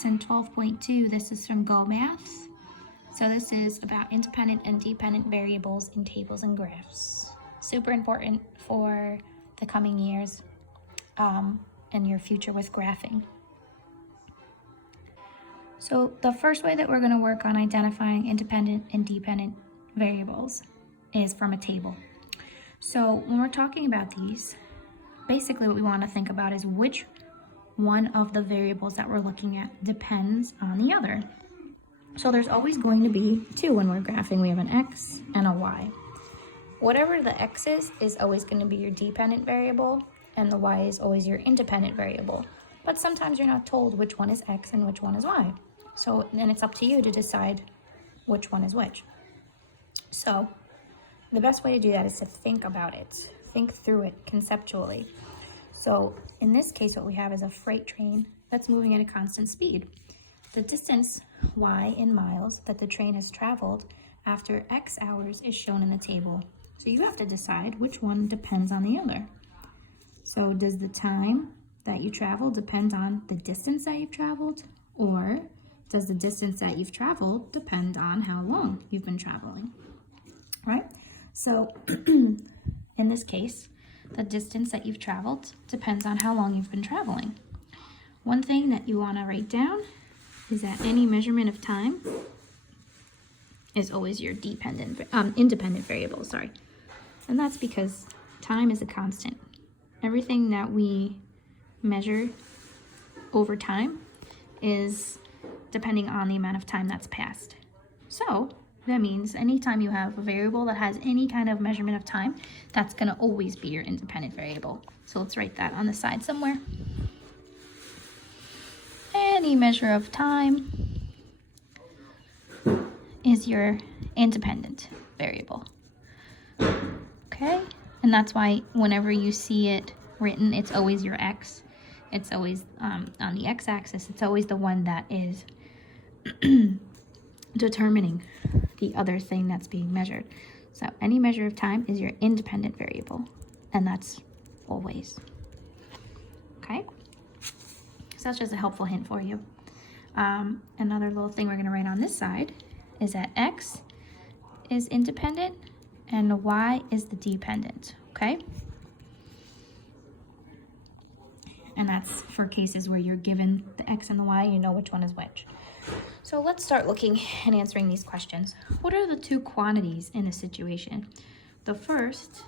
lesson 12.2. This is from Go Math. So this is about independent and dependent variables in tables and graphs. Super important for the coming years and your future with graphing. So the first way that we're going to work on identifying independent and dependent variables is from a table. So when we're talking about these, basically what we want to think about is which one of the variables that we're looking at depends on the other. So there's always going to be two when we're graphing. We have an x and a y. Whatever the x is always going to be your dependent variable, and the y is always your independent variable. But sometimes you're not told which one is x and which one is y. So then it's up to you to decide which one is which. So the best way to do that is to think about it, think through it conceptually. So in this case, what we have is a freight train that's moving at a constant speed. The distance, y in miles, that the train has traveled after x hours is shown in the table. So you have to decide which one depends on the other. So does the time that you travel depend on the distance that you've traveled? Or does the distance that you've traveled depend on how long you've been traveling? Right? So in this case, the distance that you've traveled depends on how long you've been traveling. One thing that you want to write down is that any measurement of time is always your independent variable, And that's because time is a constant. Everything that we measure over time is depending on the amount of time that's passed. So that means anytime you have a variable that has any kind of measurement of time, that's going to always be your independent variable. So let's write that on the side somewhere. Any measure of time is your independent variable. Okay? And that's why whenever you see it written, it's always your x. It's always on the x-axis. It's always the one that is determining the other thing that's being measured. So any measure of time is your independent variable, and that's always. Okay? So that's just a helpful hint for you. Another little thing we're going to write on this side is that x is independent and y is the dependent. Okay? And that's for cases where you're given the x and the y, you know which one is which. So let's start looking and answering these questions. What are the two quantities in a situation? The first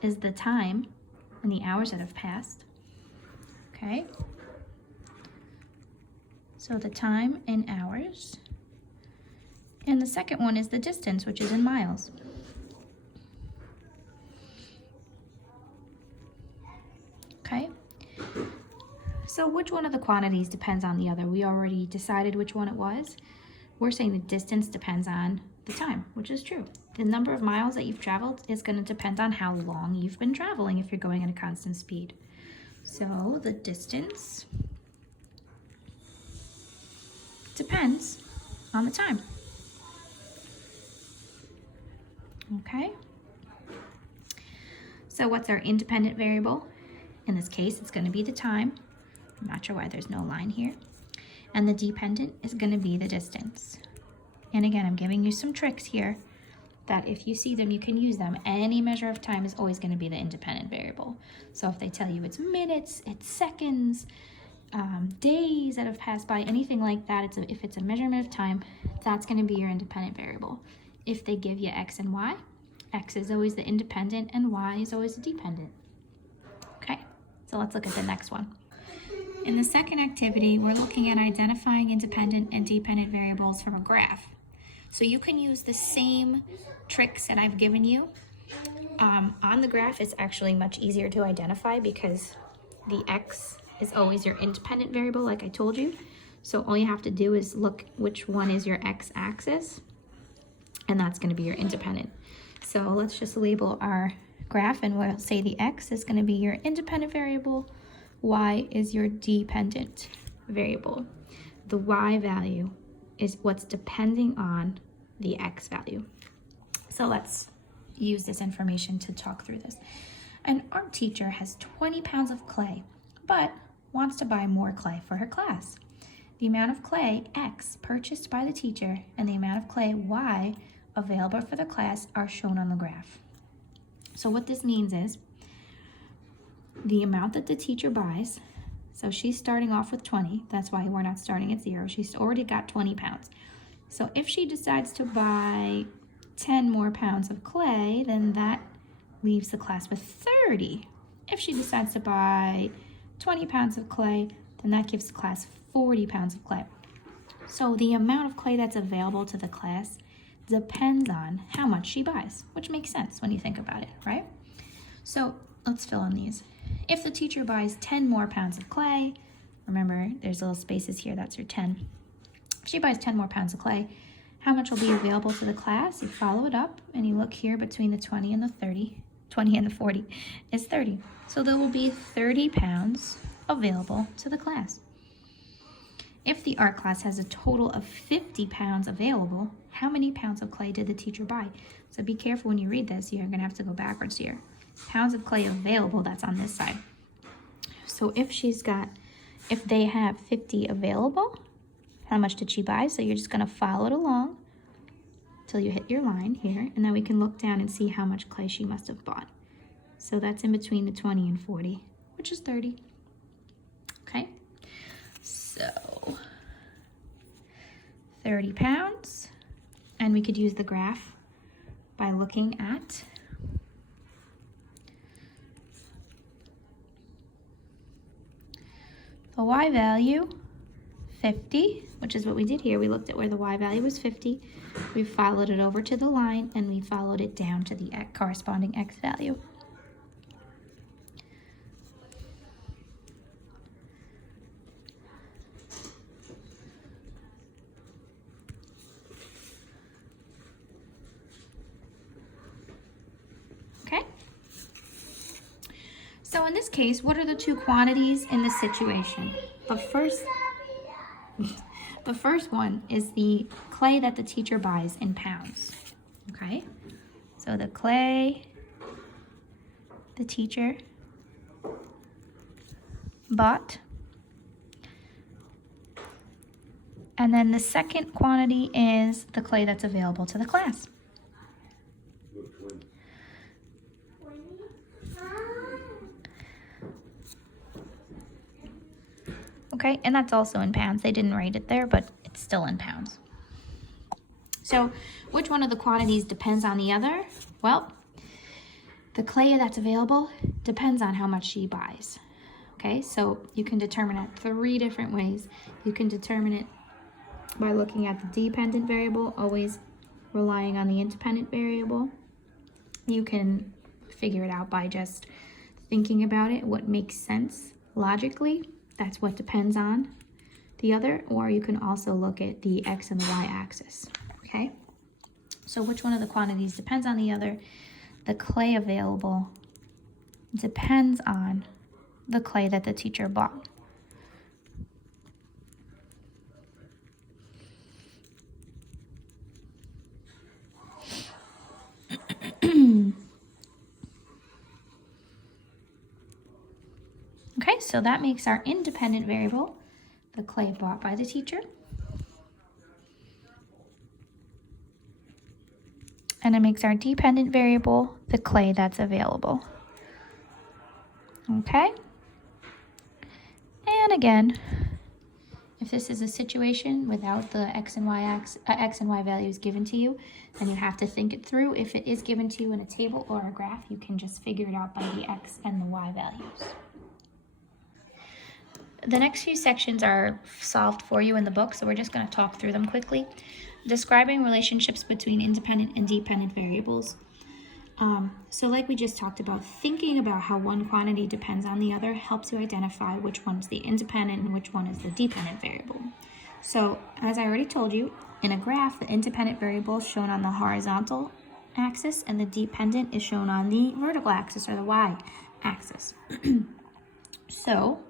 is the time and the hours that have passed. Okay? So the time in hours. And the second one is the distance, which is in miles. Okay? So which one of the quantities depends on the other? We already decided which one it was. We're saying the distance depends on the time, which is true. The number of miles that you've traveled is going to depend on how long you've been traveling if you're going at a constant speed. So the distance depends on the time. Okay? So what's our independent variable? In this case, it's going to be the time. I'm not sure why there's no line here. And the dependent is going to be the distance. And again, I'm giving you some tricks here that if you see them, you can use them. Any measure of time is always going to be the independent variable. So if they tell you it's minutes, it's seconds, days that have passed by, anything like that, if it's a measurement of time, that's going to be your independent variable. If they give you x and y, x is always the independent and y is always the dependent. Okay, so let's look at the next one. In the second activity, we're looking at identifying independent and dependent variables from a graph. So you can use the same tricks that I've given you. On the graph, it's actually much easier to identify because the x is always your independent variable, like I told you. So all you have to do is look which one is your x-axis, and that's going to be your independent. So let's just label our graph, and we'll say the x is going to be your independent variable, y is your dependent variable. The y value is what's depending on the x value. So let's use this information to talk through this. An art teacher has 20 pounds of clay, but wants to buy more clay for her class. the amount of clay, X, purchased by the teacher, and the amount of clay, Y, available for the class are shown on the graph. So what this means is the amount that the teacher buys, so she's starting off with 20, that's why we're not starting at 0, she's already got 20 pounds. So if she decides to buy 10 more pounds of clay, then that leaves the class with 30. If she decides to buy 20 pounds of clay, then that gives the class 40 pounds of clay. So the amount of clay that's available to the class depends on how much she buys, which makes sense when you think about it, right? So let's fill in these. If the teacher buys 10 more pounds of clay, remember there's little spaces here, that's her 10. If she buys 10 more pounds of clay, how much will be available to the class? You follow it up and you look here between the 20 and the 30. 20 and the 40 is 30. So there will be 30 pounds available to the class. If the art class has a total of 50 pounds available, how many pounds of clay did the teacher buy? So be careful when you read this. You're going to have to go backwards here. Pounds of clay available, that's on this side. So if they have 50 available, how much did she buy? So you're just going to follow it along till you hit your line here, and then we can look down and see how much clay she must have bought. So that's in between the 20 and 40, which is 30. Okay, so 30 pounds, and we could use the graph by looking at the Y value, 50, which is what we did here. We looked at where the Y value was 50. We followed it over to the line, and we followed it down to the corresponding X value. Okay? So in this case, what are the two quantities in this situation? The first one is the clay that the teacher buys in pounds, okay? So the clay the teacher bought. And then the second quantity is the clay that's available to the class. Okay, and that's also in pounds. They didn't write it there, but it's still in pounds. So which one of the quantities depends on the other? Well, the clay that's available depends on how much she buys. Okay, so you can determine it 3 different ways. You can determine it by looking at the dependent variable, always relying on the independent variable. You can figure it out by just thinking about it, what makes sense logically. That's what depends on the other, or you can also look at the X and the Y axis, okay? So which one of the quantities depends on the other? The clay available depends on the clay that the teacher bought. Okay, so that makes our independent variable the clay bought by the teacher. And it makes our dependent variable the clay that's available. Okay? And again, if this is a situation without the X and Y values given to you, then you have to think it through. If it is given to you in a table or a graph, you can just figure it out by the X and the Y values. The next few sections are solved for you in the book, so we're just going to talk through them quickly. Describing relationships between independent and dependent variables. So like we just talked about, thinking about how one quantity depends on the other helps you identify which one is the independent and which one is the dependent variable. So as I already told you, in a graph, the independent variable is shown on the horizontal axis and the dependent is shown on the vertical axis or the Y axis. So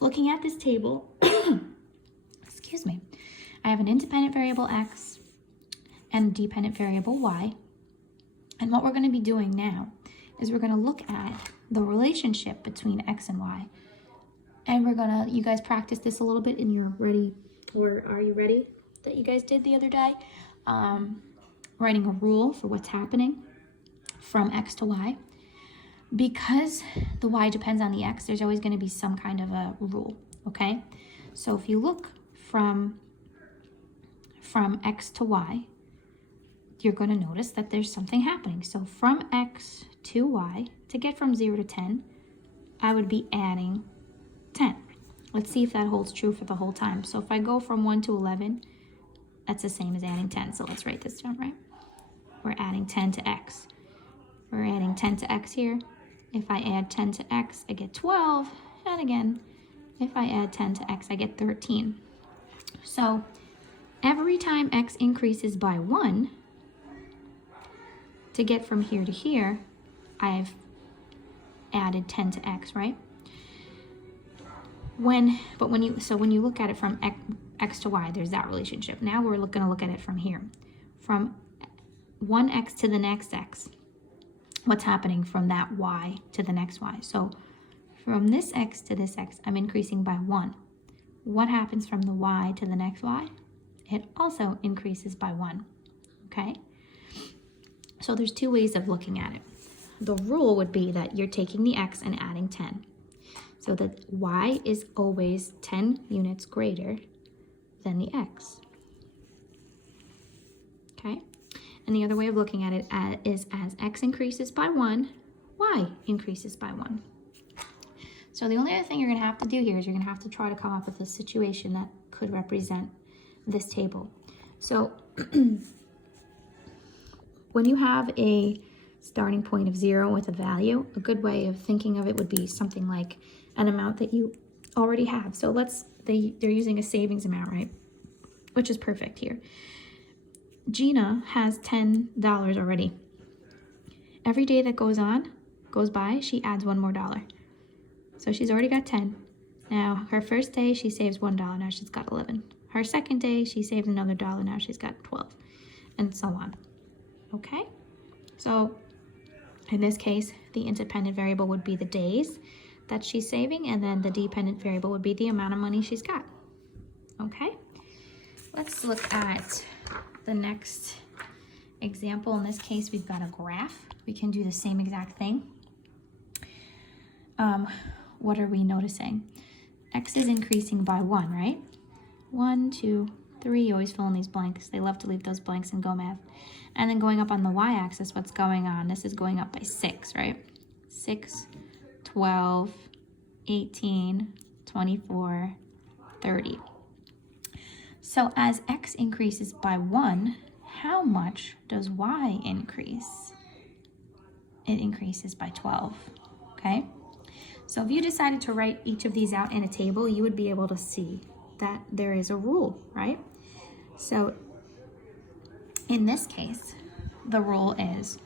looking at this table, excuse me, I have an independent variable X and a dependent variable Y. And what we're going to be doing now is we're going to look at the relationship between X and Y And you guys practice this a little bit and you're ready, or are you ready, that you guys did the other day? Writing a rule for what's happening from X to Y. Because the Y depends on the X, there's always going to be some kind of a rule, okay? So if you look from X to Y, you're going to notice that there's something happening. So from X to Y, to get from 0 to 10, I would be adding 10. Let's see if that holds true for the whole time. So if I go from 1 to 11, that's the same as adding 10. So let's write this down, right? We're adding 10 to X. We're adding 10 to X here. If I add 10 to X, I get 12. And again, if I add 10 to X, I get 13. So every time X increases by 1, to get from here to here, I've added 10 to X, right? When you look at it from X to Y, there's that relationship. Now we're going to look at it from here. From one X to the next X. What's happening from that Y to the next Y? So from this X to this X, I'm increasing by 1. What happens from the Y to the next Y? It also increases by 1, okay? So there's two ways of looking at it. The rule would be that you're taking the X and adding 10. So that Y is always 10 units greater than the X. Okay? And the other way of looking at it is as X increases by 1, Y increases by 1. So the only other thing you're going to have to do here is you're going to have to try to come up with a situation that could represent this table. So when you have a starting point of 0 with a value, a good way of thinking of it would be something like an amount that you already have. So they're using a savings amount, right? Which is perfect here. Gina has $10 already. Every day that goes by, she adds $1 more. So she's already got 10. Now, her first day, she saves $1. Now she's got 11. Her second day, she saves another $1. Now she's got 12. And so on. Okay? So, in this case, the independent variable would be the days that she's saving, and then the dependent variable would be the amount of money she's got. Okay? Let's look at the next example. In this case, we've got a graph. We can do the same exact thing. What are we noticing? X is increasing by 1, right? 1, 2, 3. You always fill in these blanks. They love to leave those blanks in Go Math. And then going up on the y-axis, what's going on? This is going up by 6, right? 6, 12, 18, 24, 30. So as X increases by 1, how much does Y increase? It increases by 12, okay? So if you decided to write each of these out in a table, you would be able to see that there is a rule, right? So in this case, the rule is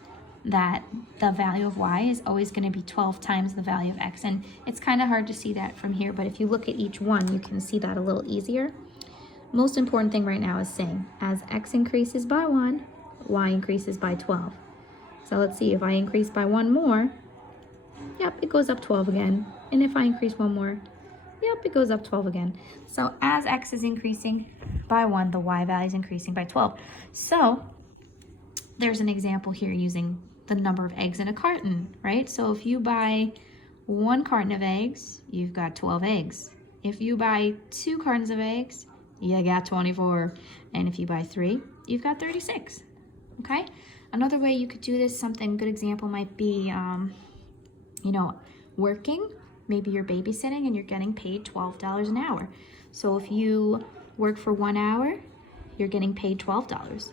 that the value of Y is always going to be 12 times the value of X. And it's kind of hard to see that from here, but if you look at each one, you can see that a little easier. Most important thing right now is saying, as X increases by 1, Y increases by 12. So let's see, if I increase by 1 more, yep, it goes up 12 again. And if I increase 1 more, yep, it goes up 12 again. So as X is increasing by 1, the Y value is increasing by 12. So there's an example here using the number of eggs in a carton, right? So if you buy 1 carton of eggs, you've got 12 eggs. If you buy 2 cartons of eggs, you got 24. And if you buy 3, you've got 36, okay? Another way you could do this, good example might be, working. Maybe you're babysitting and you're getting paid $12 an hour. So if you work for 1 hour, you're getting paid $12.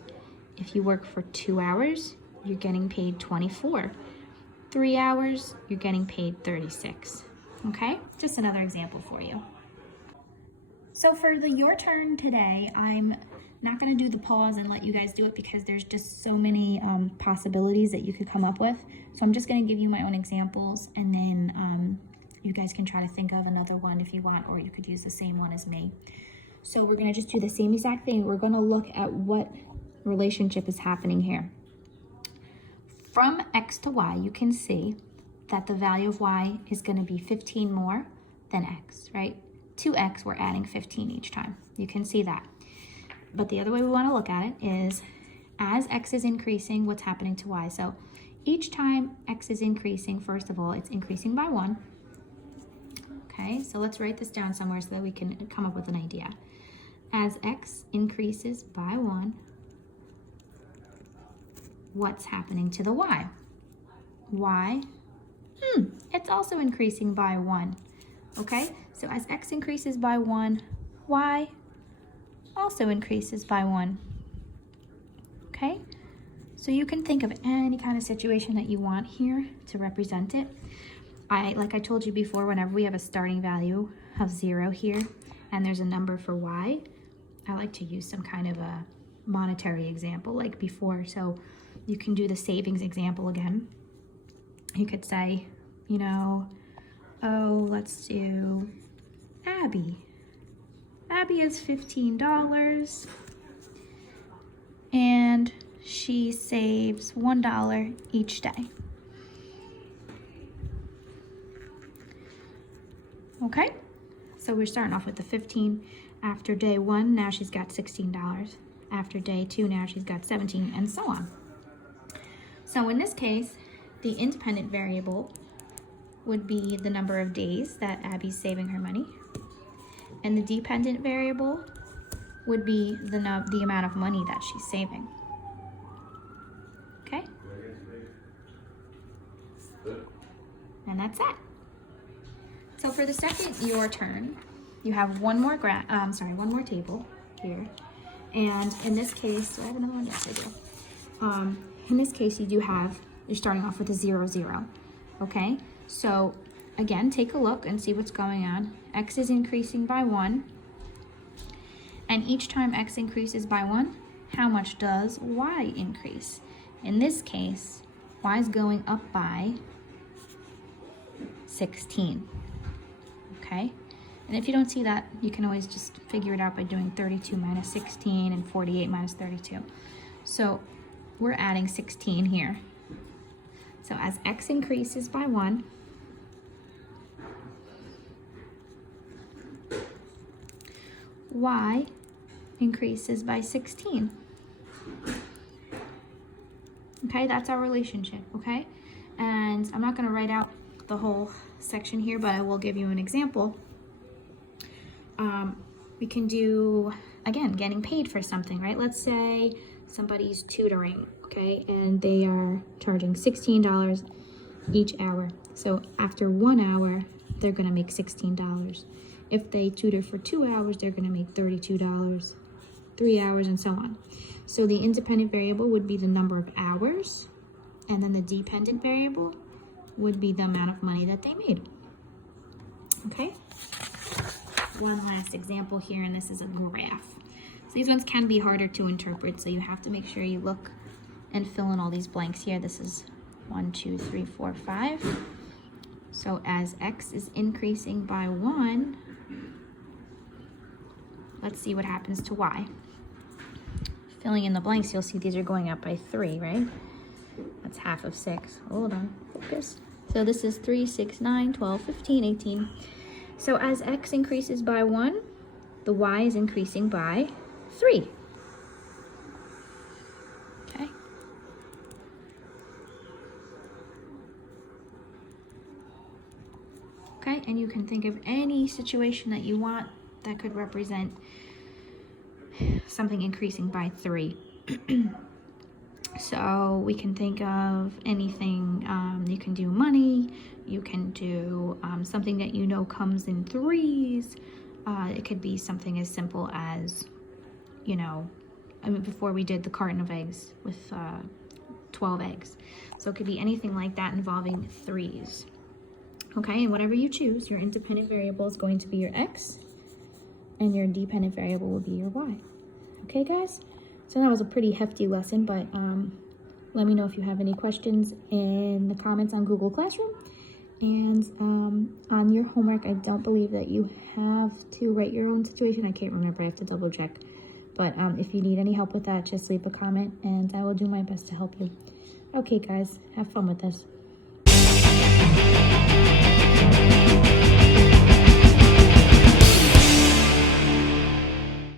If you work for 2 hours, you're getting paid 24. 3 hours, you're getting paid 36. Okay? Just another example for you. So for your turn today, I'm not going to do the pause and let you guys do it because there's just so many possibilities that you could come up with. So I'm just going to give you my own examples, and then you guys can try to think of another one if you want, or you could use the same one as me. So we're going to just do the same exact thing. We're going to look at what relationship is happening here. From X to Y, you can see that the value of Y is going to be 15 more then x, right? To x, we're adding 15 each time. You can see that. But the other way we want to look at it is as x is increasing, what's happening to y? So each time x is increasing, first of all, it's increasing by 1. Okay, so let's write this down somewhere so that we can come up with an idea. As x increases by 1, what's happening to the y? Y, it's also increasing by 1. Okay, so as x increases by 1, y also increases by 1. Okay, so you can think of any kind of situation that you want here to represent it. Like I told you before, whenever we have a starting value of 0 here and there's a number for y, I like to use some kind of a monetary example like before. So you can do the savings example again. You could say, you know, oh, let's do Abby. Abby is $15 and she saves $1 each day. Okay, so we're starting off with the 15. After day 1, now she's got $16. After day 2, now she's got 17, and so on. So in this case, the independent variable would be the number of days that Abby's saving her money. And the dependent variable would be the amount of money that she's saving. Okay? And that's that. So for the second your turn, you have one more table here. And in this case, do I have another one? Yes, I do. In this case, you're starting off with a 0, 0. Okay? So again, take a look and see what's going on. X is increasing by 1. And each time x increases by 1, how much does y increase? In this case, y is going up by 16. Okay? And if you don't see that, you can always just figure it out by doing 32 minus 16 and 48 minus 32. So we're adding 16 here. So as x increases by 1, y increases by 16. Okay, that's our relationship, okay? And I'm not going to write out the whole section here, but I will give you an example. We can do, again, getting paid for something, right? Let's say somebody's tutoring, okay, and they are charging $16 each hour. So after 1 hour, they're going to make $16. If they tutor for 2 hours, they're going to make $32, 3 hours, and so on. So the independent variable would be the number of hours, and then the dependent variable would be the amount of money that they made. Okay? One last example here, and this is a graph. So these ones can be harder to interpret, so you have to make sure you look and fill in all these blanks here. This is 1, 2, 3, 4, 5. So as x is increasing by 1, let's see what happens to y. Filling in the blanks, you'll see these are going up by 3, right? That's half of 6. Hold on, focus. So this is 3, 6, 9, 12, 15, 18. So as x increases by 1, the y is increasing by 3. Okay. Okay, and you can think of any situation that you want that could represent something increasing by 3. So we can think of anything. You can do money. You can do something that you know comes in 3s. It could be something as simple as, you know, I mean, before we did the carton of eggs with 12 eggs. So it could be anything like that involving 3s. Okay, and whatever you choose, your independent variable is going to be your x, and your dependent variable will be your y. Okay, guys? So that was a pretty hefty lesson, but let me know if you have any questions in the comments on Google Classroom. And on your homework, I don't believe that you have to write your own situation. I can't remember. I have to double check. But if you need any help with that, just leave a comment, and I will do my best to help you. Okay, guys, have fun with this.